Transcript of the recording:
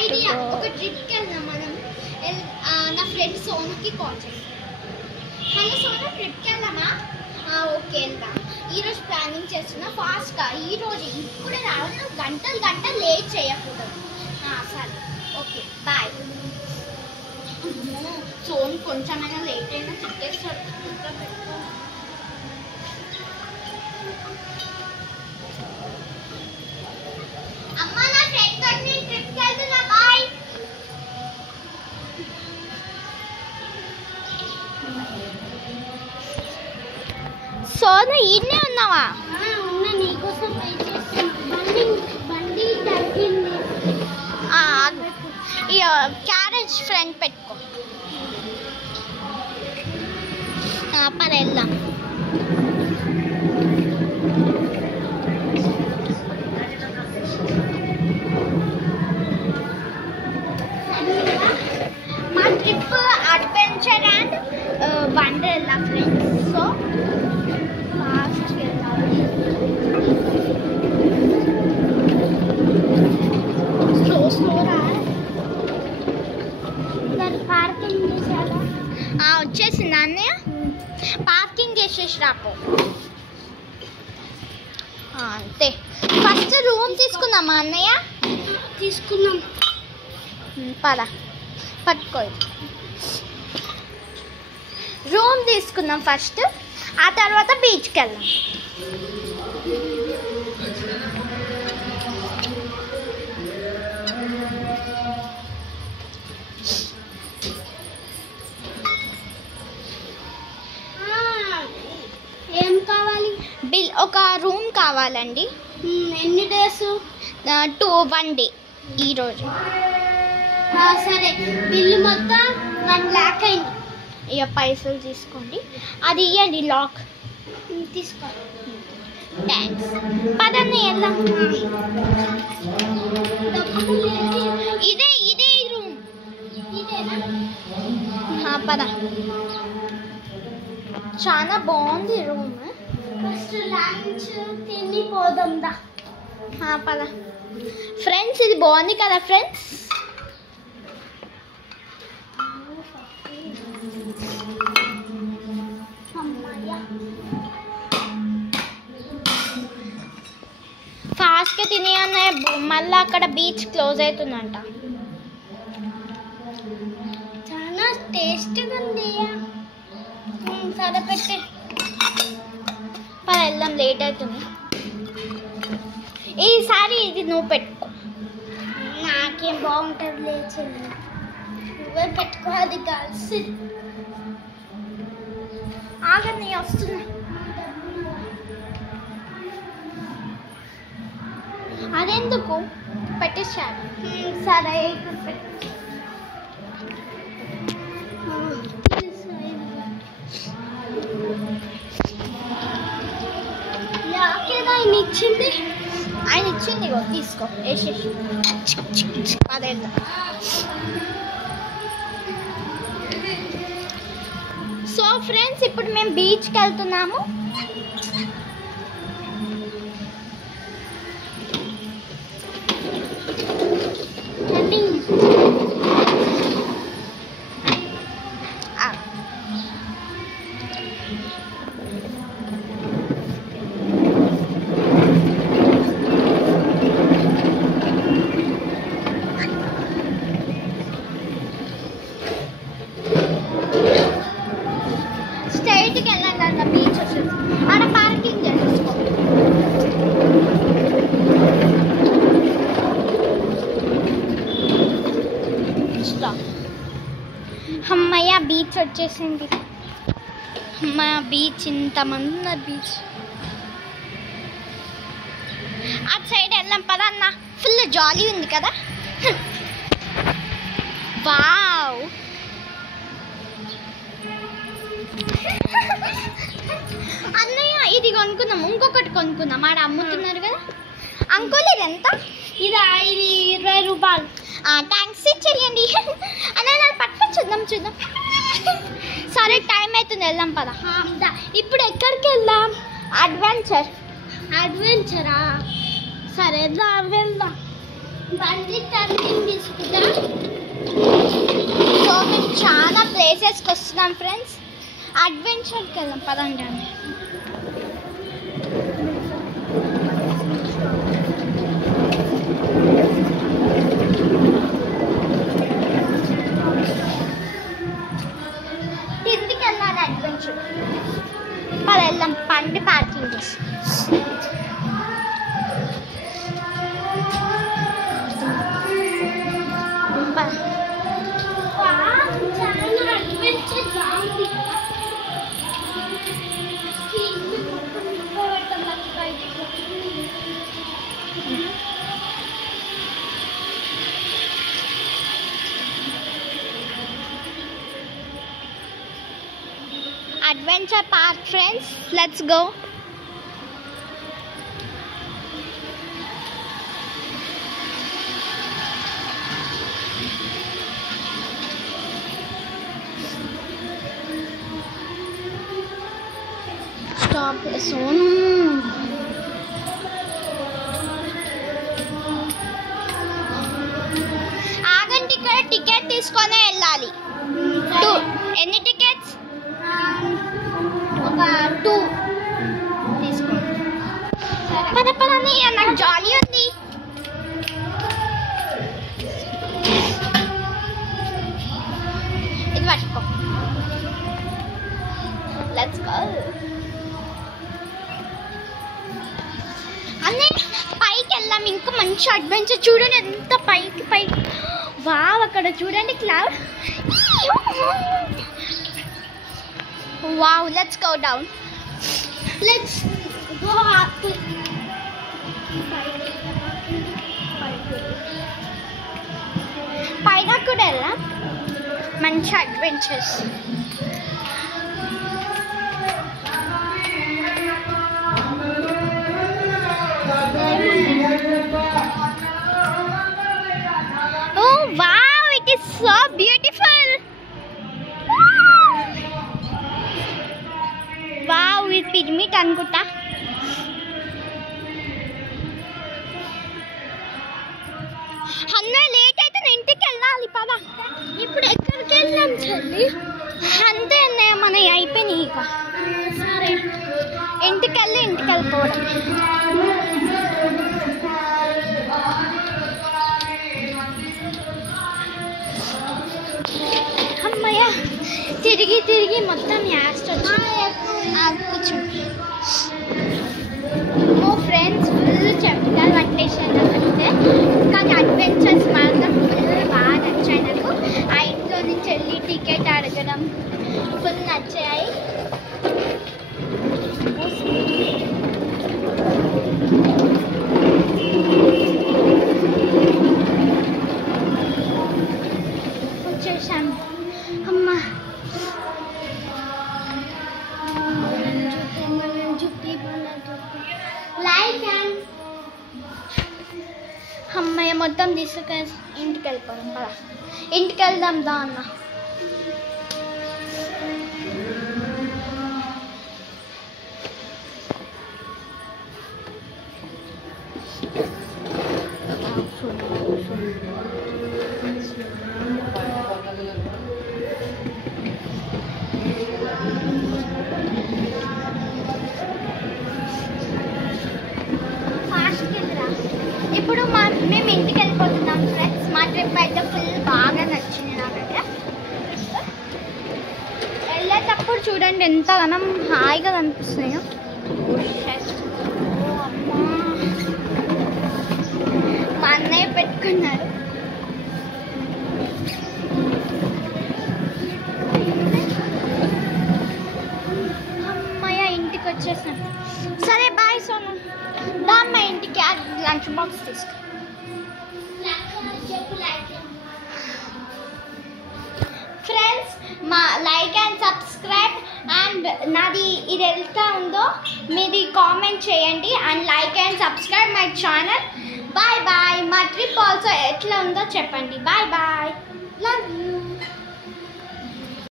Idea ఒక ట్రిప్కి వెళ్దాం మనం. నా ఫ్రెండ్ సోనుకి కాల్ చేస్తాను. హలో సోను, ట్రిప్కి వెళ్దామా? ఓకే వెళ్దాం. ఈరోజు ప్లానింగ్ చేస్తున్నా ఫాస్ట్గా. ఈరోజు ఇప్పుడే రావాలి, గంటలు లేట్ చేయకూడదు. సరే ఓకే బాయ్. సోను కొంచెమైనా లేట్ అయినా చెప్పేస్తాడు. అమ్మ నా ఫ్రెండ్ తోని ట్రిప్కి వెళ్తున్నా, బాయ్. సోను ఈడనే ఉన్నావా? ఉన్నా, నీకోసం వెయిట్ చేస్తున్నా. బండి తగ్గింది. క్యారేజ్ ఫ్రంట్ పెట్టుకో. పద వెళ్దాం. మా trip adventure and Wonderla friends. So fast వెళ్ళాలి. స్లోరా. పార్కింగ్ చేశారా? వచ్చేసింది అన్నయ్య. పార్కింగ్ చేసేసి రాపో. అంతే. ఫస్ట్ రూమ్ తీసుకుందామా అన్నయ్య? తీసుకుందాం. పద పట్టుకో. రూమ్ తీసుకుందాం ఫస్ట్, ఆ తర్వాత బీచ్కి వెళ్దాం. ఏం కావాలి? బిల్ ఒక రూమ్ కావాలండి. ఎన్ని డేస్? 1 డే ఈరోజు. సరే, బిల్లు మొత్తం 1 lakh అయింది. ఇక పైసలు తీసుకోండి. అది ఇవ్వండి, లాక్ తీసుకో. థ్యాంక్స్. పదండి వెళ్దాం. ఇదే రూమ్. ఇదేనా? పద. చాలా బాగుంది రూమ్. ఫస్ట్ లంచ్ తిని పోదాం దా. పద ఫ్రెండ్స్, ఇది బాగుంది కదా ఫ్రెండ్స్? ఫాస్ట్గా తిని అన్నయ్య, మళ్ళీ అక్కడ బీచ్ క్లోజ్ అవుతుందంట. చాలా టేస్ట్గా ఉంది. సరే పెట్టే. పద వెళ్దాం, లేట్ అవుతుంది. ఈసారి ఇది నువ్వు పెట్టుకో. నాకేం బాగుంటుంది లేచి. నువ్వే పెట్టుకో. అది కలిసి ఆగని వస్తున్నా. అదెందుకు పెట్టేశారు? సరే ఆయన ఇచ్చింది. ఇగో తీసుకో, వేసేసి. అదే సో ఫ్రెండ్స్, ఇప్పుడు మేము బీచ్కి వెళ్తున్నాము. స్ట్రైట్కి వెళ్ళండి, అన్న బీచ్ వచ్చేసి ఆడ పార్కింగ్ చేసేసుకో. అమ్మయ్య, బీచ్ వచ్చేసింది. అమ్మయ్య, బీచ్. ఇంతమంది ఉన్నారు బీచ్. అటు సైడ్ వెళ్దాం పద అన్న. ఫుల్ జాలీ ఉంది కదా. వావ్, అన్నయ్య ఇది కొనుక్కుందాం. ఇంకొకటి కొనుక్కుందాం. ఆడ అమ్ముతున్నారు కదా. అంకుల్ ఇది ఎంత? ఇది 20 రూపాయలు. థ్యాంక్స్ ఇచ్చేయండి. అన్నయ్య నాకు పట్టుకొని చూద్దాం. సరే, టైం అవుతుంది, వెళ్దాం పద. ఇప్పుడు ఎక్కడికి వెళ్దాం? అడ్వెంచరా? సరే వెళ్దాం. బండి టర్నింగ్ తీసుకుందాం. సో మేము చాలా ప్లేసెస్కి వస్తున్నాం ఫ్రెండ్స్. అడ్వెంచర్కి వెళ్దాం పదండి అండి. కిందికి వెళ్ళాలి అడ్వెంచర్. పద వెళ్దాం. బండి పార్కింగ్ చేసి చాలా అడ్వెంచర్ బాగుంది. Adventure park friends, let's go. Stop soon. ఆగండి, ఇక్కడ టికెట్ తీసుకొని వెళ్ళాలి. ఎన్ని టికెట్స్? ఒక 2 తీసుకో. పద పదని, నాకు జాలీ ఉంది. ఇది పట్టుకో. Let's go. అన్నీ పైకి వెళ్దాం. ఇంకా మంచి అడ్వెంచర్. చూడండి ఎంత పైకి. వావ్, అక్కడ చూడండి cloud. Wow, let's go down. Let's go up. పైగా కూడా వెళ్దాం. మంచి adventures. Oh wow, it is so beautiful. Wow, ఇది పిరమిడ్ అనుకుంటా. అన్న లేట్ అయితే ఇంటికి వెళ్ళాలి. పద. ఇప్పుడు ఎక్కడికి వెళ్దాం చెల్లి? అంతే అన్నయ్య, మనవి అయిపోయినాయి. ఇక సరే, ఇంటికి వెళ్ళిపోవడం. అమ్మయ్య, తిరిగి మొత్తం యాస్ట్ కూర్చుంది. ఓ ఫ్రెండ్స్, ఫుల్ చెమటలు పట్టేసాను నాకైతే. కానీ అడ్వెంచర్స్ మాత్రం ఫుల్ బాగా నచ్చాయి నాకు. ఆ ఇంట్లో నుంచి వెళ్ళి టికెట్ అడగడం ఫుల్ నచ్చాయి. వచ్చేసాను. అమ్మ, అమ్మయ్య మొత్తం తీసుకొని ఇంటికి వెళ్ళిపోదాం. పద, ఇంటికి వెళ్దాం దా అన్న. ఇప్పుడు మేము ఇంటికి వెళ్ళిపోతున్నాం ఫ్రెండ్స్. మా ట్రిప్ అయితే ఫుల్ బాగా నచ్చింది నాకైతే. వెళ్ళేటప్పుడు చూడండి ఎంత గనం హాయిగా కనిపిస్తున్నాయో. మా అన్నయ్య పెట్టుకున్నారు. అమ్మయ్య, ఇంటికి వచ్చేసాను. సరే బాయ్ సోను. దా మా ఇంటికి లంచ్ బాక్స్ తీసుకో. ఫ్రెండ్స్, మా లైక్ అండ్ సబ్స్క్రైబ్ అండ్ నాది ఇది ఎంత ఉందో మీది కామెంట్ చేయండి. And like and subscribe my channel. Bye bye. మా ట్రిప్ ఆల్సో ఎట్లా ఉందో చెప్పండి. Bye bye. Love you.